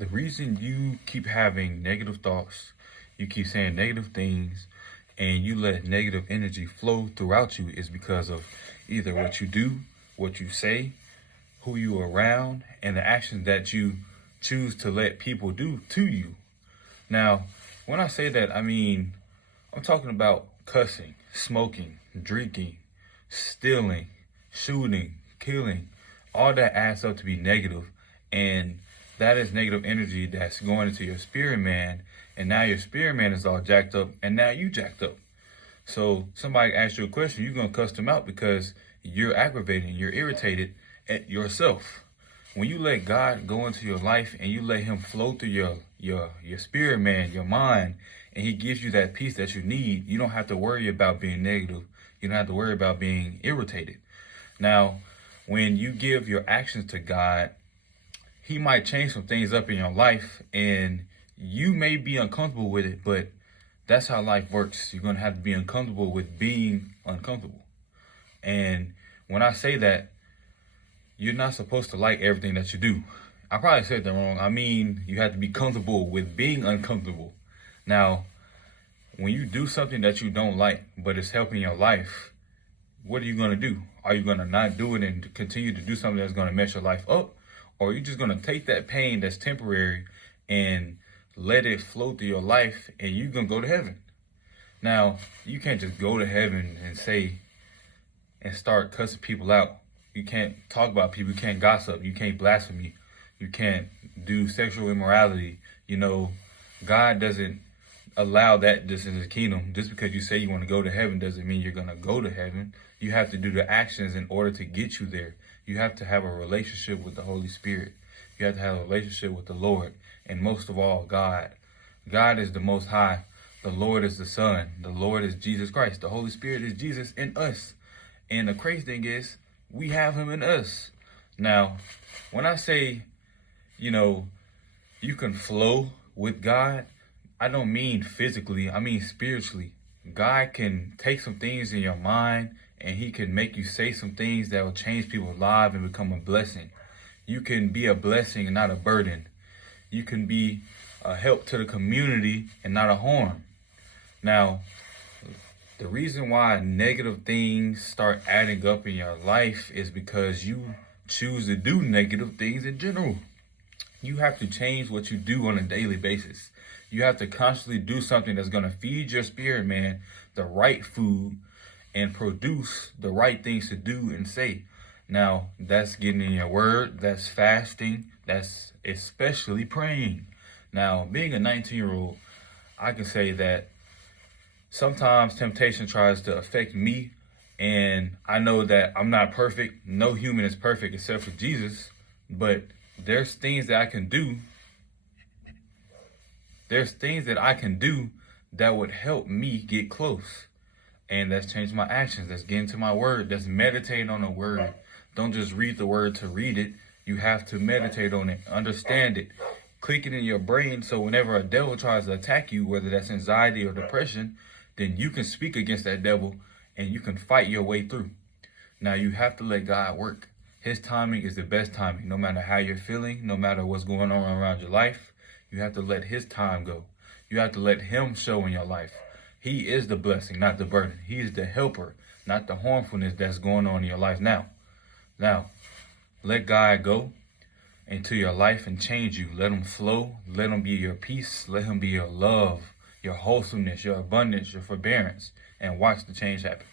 The reason you keep having negative thoughts, you keep saying negative things, and you let negative energy flow throughout you is because of either what you do, what you say, who you are around, and the actions that you choose to let people do to you. Now, when I say that, I mean, I'm talking about cussing, smoking, drinking, stealing, shooting, killing. All that adds up to be negative, and that is negative energy that's going into your spirit man, and now your spirit man is all jacked up, and now you jacked up. So somebody asks you a question, you're gonna cuss them out because you're aggravating, you're irritated at yourself. When you let God go into your life and you let Him flow through your spirit man, your mind, and He gives you that peace that you need, you don't have to worry about being negative. You don't have to worry about being irritated. Now, when you give your actions to God, He might change some things up in your life, and you may be uncomfortable with it, but that's how life works. You're gonna have to be uncomfortable with being uncomfortable. And when I say that, you're not supposed to like everything that you do. I probably said that wrong. I mean, you have to be comfortable with being uncomfortable. Now, when you do something that you don't like, but it's helping your life, what are you going to do? Are you going to not do it and continue to do something that's going to mess your life up? Or are you just going to take that pain that's temporary and let it flow through your life, and you're going to go to heaven? Now, you can't just go to heaven and say, and start cussing people out. You can't talk about people. You can't gossip. You can't blaspheme. You can't do sexual immorality. You know, God doesn't allow that just in His kingdom. Just because you say you want to go to heaven doesn't mean you're going to go to heaven. You have to do the actions in order to get you there. You have to have a relationship with the Holy Spirit. You have to have a relationship with the Lord. And most of all, God. God is the Most High. The Lord is the Son. The Lord is Jesus Christ. The Holy Spirit is Jesus in us. And the crazy thing is, we have Him in us. Now, when I say, you can flow with God, I don't mean physically, I mean spiritually. God can take some things in your mind, and He can make you say some things that will change people's lives and become a blessing. You can be a blessing and not a burden. You can be a help to the community and not a harm. Now, the reason why negative things start adding up in your life is because you choose to do negative things in general. You have to change what you do on a daily basis. You have to constantly do something that's going to feed your spirit man the right food and produce the right things to do and say. Now, that's getting in your word, that's fasting, that's especially praying. Now, being a 19-year-old, I can say that sometimes temptation tries to affect me, and I know that I'm not perfect. No human is perfect except for Jesus, but there's things that I can do. There's things that I can do that would help me get close. And that's change my actions. That's get into my word. That's meditate on the word. Don't just read the word to read it. You have to meditate on it, understand it, click it in your brain, so whenever a devil tries to attack you, whether that's anxiety or depression, then you can speak against that devil and you can fight your way through. Now, you have to let God work. His timing is the best timing. No matter how you're feeling, no matter what's going on around your life, you have to let His time go. You have to let Him show in your life. He is the blessing, not the burden. He is the helper, not the harmfulness that's going on in your life now. Now, let God go into your life and change you. Let Him flow. Let Him be your peace. Let Him be your love, your wholesomeness, your abundance, your forbearance, and watch the change happen.